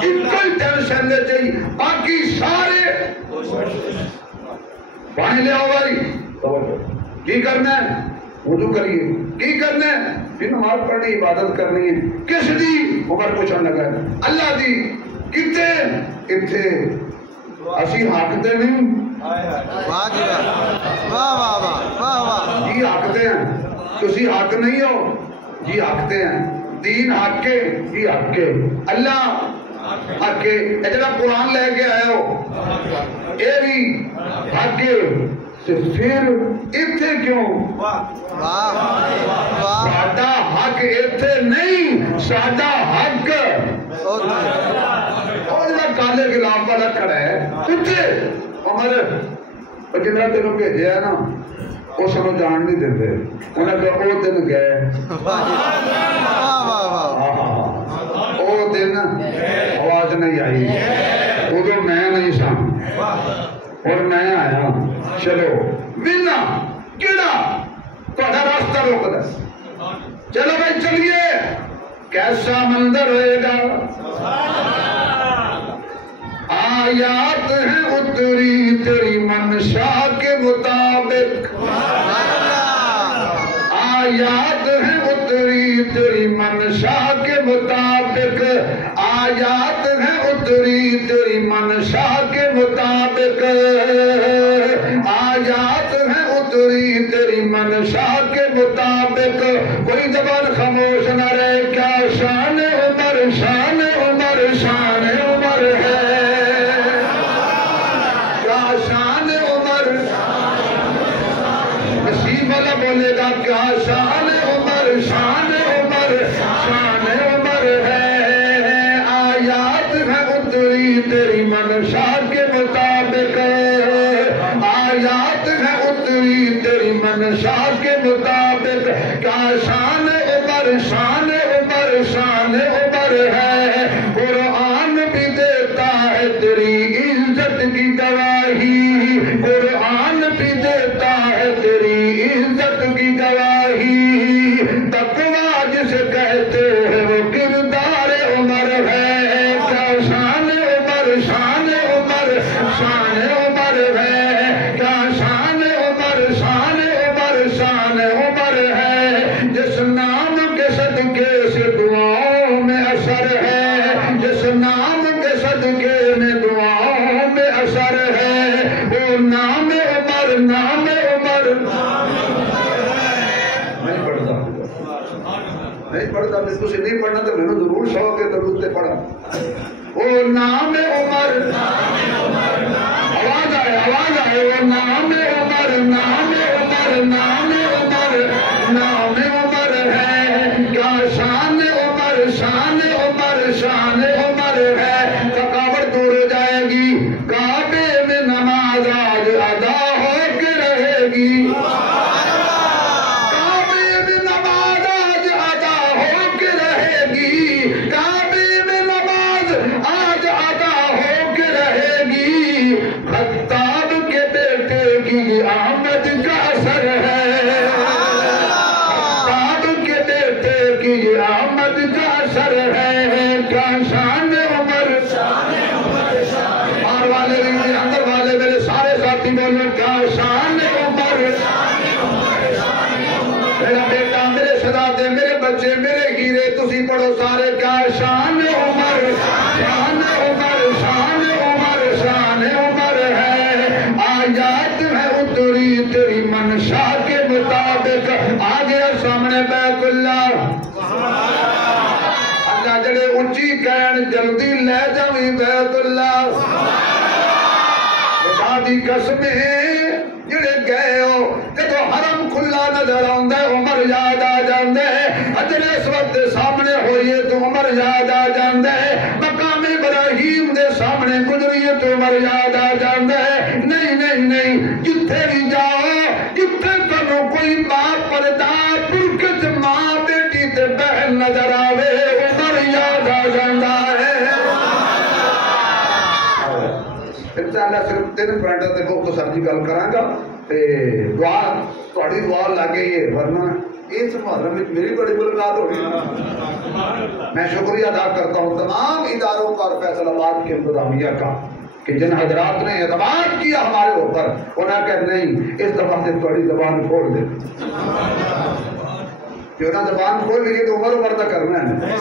ایک کوئی ٹینشن نہیں چاہیے باقی سارے پانی لے آؤ بھائی کی کرنا ہے وضو کریے کی کرنا ہے پھر نماز پڑھنی عبادت کرنی ہے کس دی عمر پوچھنے لگا ہے اللہ دی کتے اتھے اسی حاکتے نہیں واجب واہ واہ واہ واہ واہ جی حاکتے ہیں تسی حق نہیں ہو جی حاکتے ہیں دین حق کے جی حق کے اللہ حق کے اجلا قرآن لے کے آئے ہو اے بھی حق کے تو پھر اتنے کیوں؟ ساڈا حق اتنے نہیں، ساڈا حق کالے گلاب والا کھڑا ہے اتنے عمر جنہیں تینوں بھیجا نا وہ سنو جان نہیں دیتے، انہیں کہا وہ دن گئے، وہ دن آواز نہیں آئی، ادھر میں نہیں سن اور میں آیا، چلو ملنا کیڑا تھوڑا راستہ روک دے، چلو بھائی چلیے، کیسا منظر ہوئے گا؟ آیات ہیں اتری تیری منشا کے مطابق، آیات ہیں اتری تیری منشا کے مطابق، آیات ہیں اتری تیری منشا کے مطابق، آیات ہیں اتری تیری منشا کے مطابق، کوئی زبان خاموش نہ رہے، کیا شان عمر، شان عمر، شان عمر ہے، بولے گا کیا شان عمر، شان عمر، شان عمر ہے، آیات ہے اتری تیری منشا کے مطابق، آیات ہے اتری تیری منشا کے مطابق، کیا شان عمر، شان عمر، شان عمر ہے، قرآن بھی دیتا ہے تیری عزت کی گواہی، قرآن بھی دیتا ہے تیری عزت کی گواہی، تقویٰ جسے کہتے ہیں وہ کردار عمر ہے، کیا شان عمر، شان عمر، شان عمر ہے، کیا شان عمر، شان عمر، شان عمر ہے، جس نام کے صدقے سے دعاؤں میں اثر ہے، جس نام کے صدقے میں دعاؤں میں اثر ہے، وہ نام عمر، نام عمر، نہیں پڑھتا، میں تجھے نہیں پڑھنا تو میں نے ضرور شوق ہے درود پڑھا، وہ نام عمر، آواز آئے، آواز آئے، وہ نام عمر، نام عمر، نام عمر، نام عمر ہے، کیا شان عمر، شان عمر، شان عمر ہے، تھکاوٹ دور ہو جائے گی، کعبے میں نماز آج ادا ہو کے رہے گی، آمد کا اثر ہے، خطاب کے بیٹے کی آمد کا اثر ہے، کیا شان عمر، باہر والے بھی اندر والے میرے سارے ساتھی بولیں کیا شان عمر، میرا بیٹا، میرے شہزادے، میرے بچے، میرے ہیرے، تسی پڑھو سارے کیا شان عمر، شان عمر، شان عمر، شان عمر ہے، آیات ہے اتری تیری منشا کے مطابق، آ گیا سامنے بیت اللہ، اللہ جڑے اونچی کہن جلدی لے جاویں بیت اللہ، خدا دی قسمیں جڑے گئے ہو جدو حرم کھلا نظر آندا ہے عمر یاد آ جاندا ہے، حجر اسود دے سامنے ہوئیے تو عمر یاد آ جاندا ہے، مقام ابراہیم دے سامنے گزریے تو عمر یاد آ جاندا ہے، نہیں نہیں نہیں، جتھے بھی جاؤ جتھے تنوں کوئی باپ پردہ پرکت ماں بیٹی تے بہن نظر آوے عمر یاد آ جاندا ہے۔ انشاءاللہ صرف 3 پوائنٹاں تے مختصر جی گل کراں گا تے دعا تہاڈی دعا لگے ورنہ اس محرم میں میری بڑی ملاقات ہو گئی۔ میں شکریہ ادا کرتا ہوں تمام اداروں کا اور فیصل آباد کے انتظامیہ کا کہ جن حضرات نے اعتماد کیا ہمارے اوپر، انہیں کہ نہیں اس دفعہ سے تھوڑی زبان کھول دے، کیوں نہ زبان کھول لیے تو عمر عمر تک کرنا ہے،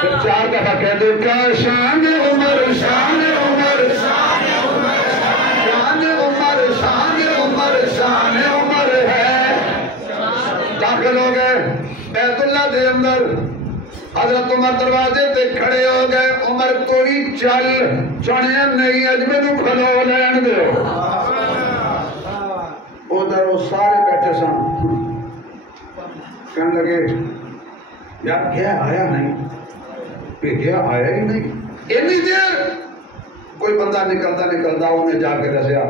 پھر 4 دفعہ کہہ دو کیا شان عمر، شان عمر، شان عمر، شان عمر، شان عمر، شان عمر ہے۔ داخل ہو گئے بیت اللہ دے اندر، حضرت عمر دروازے تے کھڑے ہو گئے، عمر کوئی چل چنے نہیں، اج مینوں کھلو لین دے، ادھر وہ سارے بیٹھے سن، کہنے لگے یار کیا آیا نہیں، کیا آیا ہی نہیں، اتنی دیر کوئی بندہ نکلتا انہیں جا کے دسیا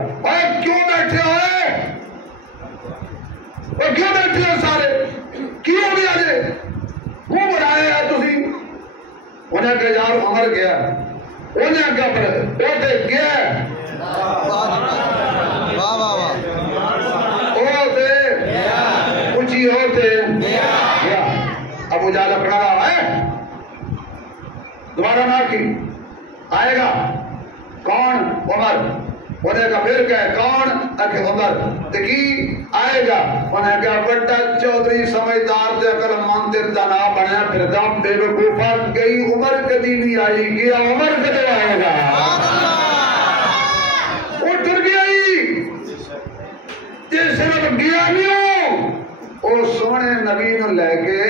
کیوں بیٹھے ہوئے، کیوں بیٹھے ہو سارے، کیوں نہیں آجے وہ بنائے ہیں تسی، انہیں کہ یار عمر گیا، انہیں کیا پر وہ تے گیا، واہ واہ واہ، وہ تے اونچی ہوتے گیا، ابو جہل اپنا رہا ہے دوبارہ نہ کی آئے گا کون، عمر، انہیں کہا پھر کہ کون، کہ عمر، دیکھی آئے گا، انہیں کہا بڑا چودھری سمجھدار دے عقل مند دنا بنیا پھر دم بے وقوفا گئی عمر کدی نہیں آئی، گیا عمر کدی آئے گا، وہ ڈر گیا ہی جس صرف گیا نہیں ہوں، وہ سونے نبی نو لے کے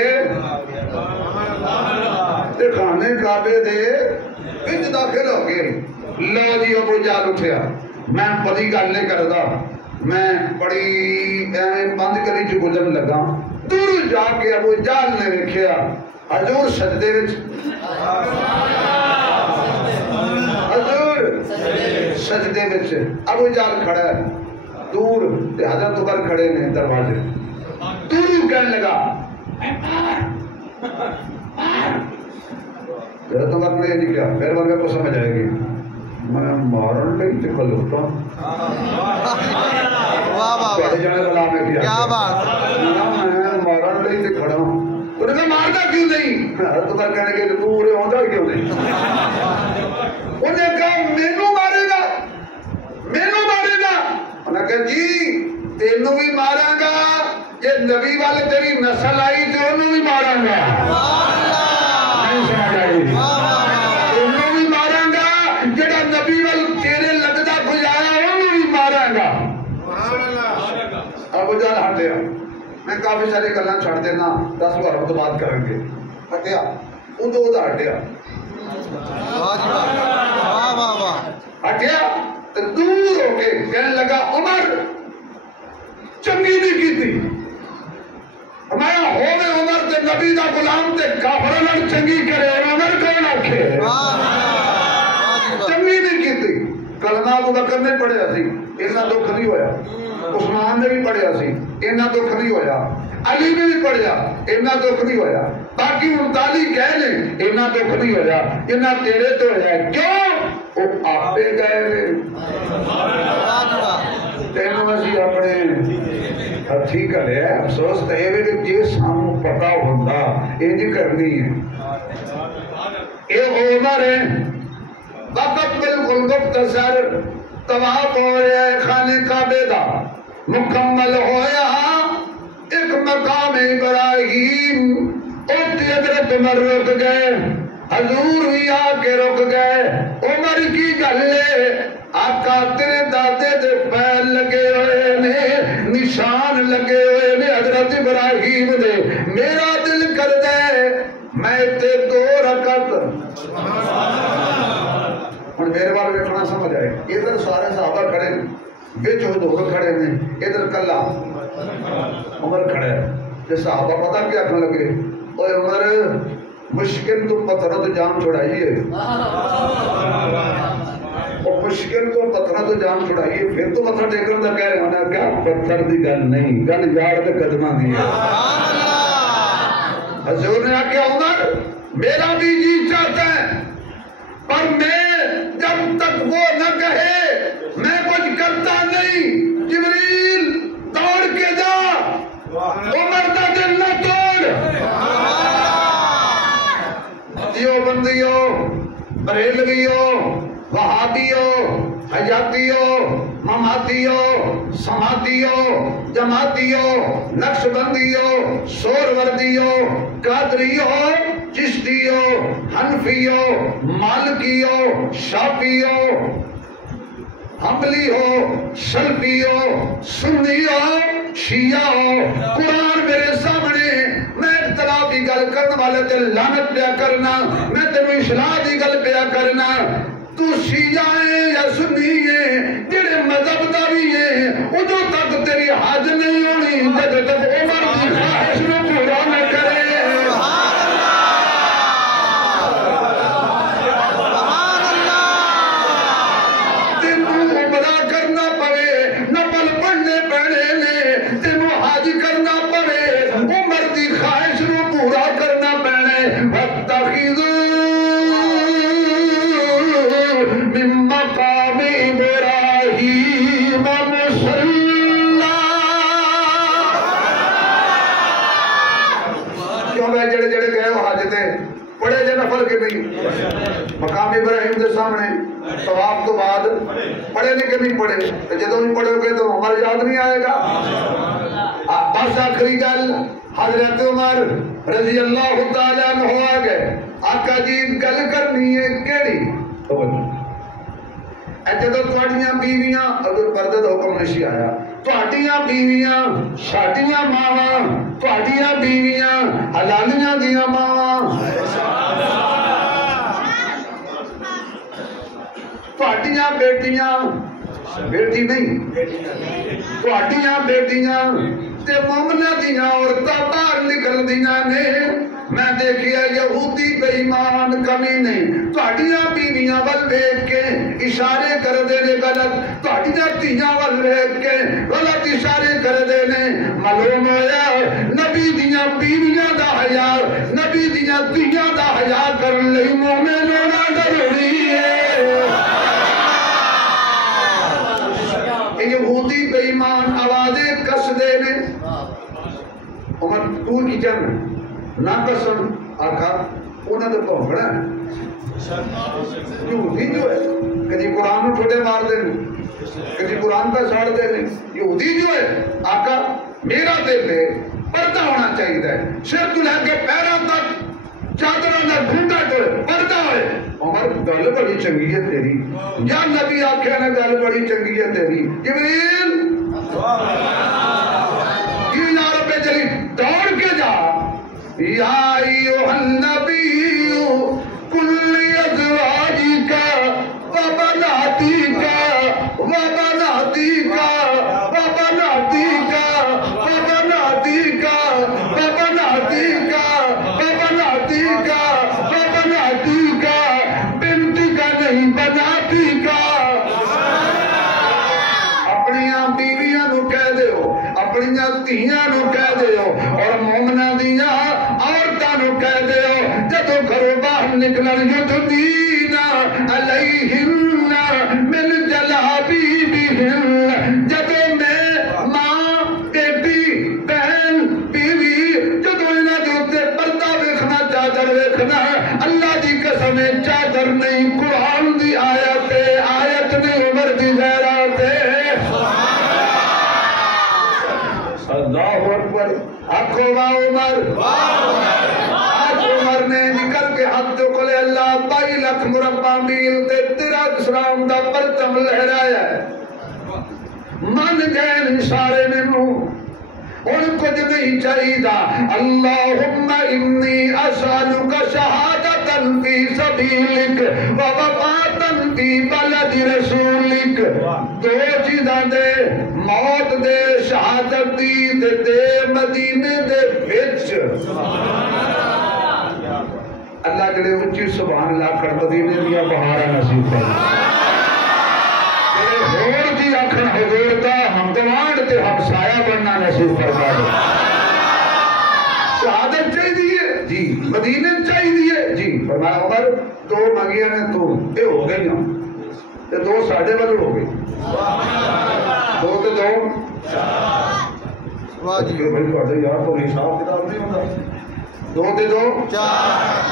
خانے کعبے دے وچ داخل ہو گئے، لو جی ابو جہل اٹھیا، میں بڑی گل نہیں کردا، میں بڑی بند گلی چ گزرن لگا، دور جا کے ابو جہل نے ویکھیا حضور سجدے وچ، حضور سجدے وچ، ابو جہل کھڑا ہے دور، حضرت عمر کھڑے نے دروازے، دور کہنے لگا حضرت عمر نے یہ کیا، پھر ورگے کو سمجھ آئے گی، میں مارن لئی تے کھلوتا ہوں، واہ واہ واہ، کیا بات، میں مارن لئی تے کھڑا ہوں، تو نے مارتا کیوں نہیں، حضرت عمر کہنے کے تو پورے ہوندا کیوں نہیں، انہیں کہا مینوں مارے گا، مینوں مارے گا، انہیں کہا جی تینوں بھی ماراں گا، یہ نبی والے تیری نسل آئی تے انہوں بھی ماراں گا، نہیں سمجھ آئی، انہوں بھی ماراں گا، جڑا نبی وال تیرے لگدا کوئی آیا انہوں بھی ماراں گا، ابو جہل ہٹیا، میں کافی ساری گلاں چھڑ دینا 10 بار تو بات کریں گے، ہٹیا ادو ہٹیا، واہ واہ واہ، ہٹیا تو دور ہو کے کہنے لگا عمر چنگی نہیں کیتی، ہمارا ہوے عمر تے نبی دا غلام تے کافر نال چنگی کرے، عمر کون آکھے چنگی نہیں کیتی، کلمہ ابو بکر نے پڑھیا سی اتنا دکھ نہیں ہویا، عثمان نے بھی پڑھیا سی اتنا دکھ نہیں ہویا، علی نے بھی پڑھیا اتنا دکھ نہیں ہویا، باقی 39 کہہ لیں اتنا دکھ نہیں ہویا، اتنا تیرے تو ہے، کیوں وہ آپے گئے تینوں اسی اپنے ہتھی کرے، افسوس تے کہ جی سانوں پتا ہوندا انج کرنی ہے، یہ عمر ہے، وقت بالکل مختصر طواف ہو رہا ہے خانے کعبے دا، مکمل ہویا ایک مقام ابراہیم، اتنے حضرت عمر رک گئے، حضور بھی آ کے رک گئے، عمر کی گلے آقا تیرے دادے دے پیر لگے ہوئے نے، نشان لگے ہوئے نے حضرت ابراہیم دے، میرا دل کر دے میں تے 2 رکعت، اور میرے بارے میں سمجھ آئے، ادھر سارے صحابہ کھڑے ہیں، بچ حضور کھڑے ہیں، ادھر کلا عمر کھڑے ہیں، یہ صحابہ پتہ کیا کھڑے لگے، اوے عمر مشکل تو پتھروں تو جان چھڑائیے، اور مشکل تو پتھروں تو جان چھڑائیے، پھر تو پتھر ٹیکن دا کہہ رہے ہونا کیا پتھر دی گل نہیں، گل یار دے قدماں دی ہے، حضور نے آکھیا عمر میرا بھی جی چاہتا ہے، پر میں جب تک وہ نہ کہے میں کچھ کرتا نہیں، جبریل دوڑ کے جا عمر دا دل نہ توڑ، دیوبندیوں، بریلویوں، وہابیوں، حیاتیوں، مماتیوں، سماتیوں، جماعتیوں، نقشبندیوں، سوروردیوں، قادریوں، چشتیوں، حنفیوں، مالکیوں، شافیوں، حنبلی ہو، سلفی ہو، سنی ہو، شیعہ ہو، قرآن میرے سامنے، میں اختلاف کی گل کرنے والے تے لعنت پیا کرنا، میں تینوں اصلاح کی گل پیا کرنا، تو شیعہ یا سنی ہے جڑے مذہب دا بھی ہے ادو تک تیری حج نہیں ہونی جب تک عمر کی خواہش میں پورا نہ کرے تینوں عمرہ کرنا پڑے نفل پڑھنے پینے نے تینوں حج کرنا پڑے عمر کی خواہش میں پورا کرنا پینے وَاتَّخِذُوا من مقام ابراہیم مصلی کیوں میں جڑے جڑے گئے ہو حج تے پڑھے جے نفل کے نہیں مقام ابراہیم دے سامنے طواف تو بعد پڑھے نہیں کہ نہیں پڑھے جدوں بھی پڑھو گے تو عمر یاد نہیں آئے گا بس آخری گل حضرت عمر رضی اللہ تعالیٰ عنہ آ گئے آقا جی گل کرنی ہے کیڑی جدو تواڈیاں بیویاں اگر پردے دا حکم نہیں آیا تواڈیاں بیویاں شادیاں ماواں تواڈیاں بیویاں حلالیاں دیاں ماواں تواڈیاں بیٹیاں بیٹی نہیں تواڈیاں بیٹیاں تے مومنہ دیاں عورتاں باہر نکل دیاں نے میں دیکھیا یہودی بے ایمان کمی نہیں تواڈیاں بیویاں ول ویکھ کے اشارے کر دے نے غلط تواڈیاں دھیاں ول ویکھ کے غلط اشارے کر دے نے معلوم ہویا نبی دیاں بیویاں دا حیا نبی دیاں دھیاں دا حیا کرن لئی مومن ہونا ضروری ہے یہودی بے ایمان آوازیں کس دے نے عمر تو کی جن نہ قسم آقا انہوں نے پہنچنا ہے یہودی جو ہے کدی قرآن میں ٹھوٹے مار دے کدی قرآن پہ ساڑ دے یہودی جو ہے آقا میرا دل ہے پردہ ہونا چاہیے ہے سر تو لے کے پیروں تک چادروں نہ گھونٹا جو پردہ ہوئے عمر گل بڑی چنگی ہے تیری یا نبی آکھیا نے گل بڑی چنگی ہے تیری جبریل یہ یار پہ چلی دوڑ کے جا یا ایوہ النبی کل ازواجک وبناتک وبناتک وبناتک وبناتک وبناتک وبناتک وبناتک بنتک نہیں بناتک اپنیاں بیویاں نو کہہ دیو اپنیاں دھیاں نو کہہ دیو اور مومنہ دیاں عورتاں نو کہہ دیو جدو گھروں باہر نکلن یدنین علیہن من جلابیبہن جدو میں ماں بیٹی بہن بیوی جدو انہاں دے اوتے پردہ ویکھنا چادر ویکھنا اللہ دی قسم چادر نہیں قرآن دی آیت نہیں عمر دی غیرات اللہ اکبر آنکھوں وا عمر آج عمر نے نکل کے ہاتھ جو کلے اللہ 22 لاکھ مربع میل تے تیرا اسلام دا پرچم لہرایا ہے من گئے سارے مینوں ان کچھ نہیں چاہیے اللہم انی اسالک شہادتا فی سبیلک ووفاتا فی بلد رسولک دو چیزاں دے موت دے شہادت دی دے مدینے دے وچ اللہ جڑے اونچی سبحان اللہ کر مدینے دیا بہارا نصیب کرے حضور جی آخر حضور دا ہم گوانڈ تے ہم سایہ بننا نصیب فرما دے شہادت چاہیے جی مدینے چاہیے جی فرمایا عمر دو منگیاں نے تو اے ہو گئی ہوں تے دو ساڑھے والے ہو گئی دو تے دو واجی بھائی پڑھے یار تو حساب کتاب نہیں ہوتا دو تے دو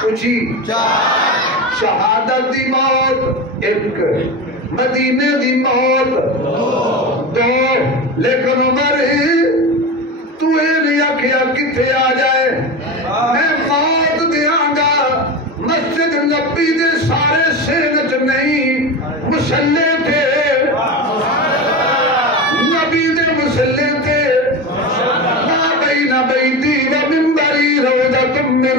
کچھی شہادت دی موت ایک مدینے دی موت دو لیکن عمر تو اے نہیں آکھیا کتھے آ جائے میں موت دیاں گا مسجد نبی دے سارے سینت نہیں مسلے تھے نبی دے مسلے تھے ما بین بیتی و منبری روضۃ من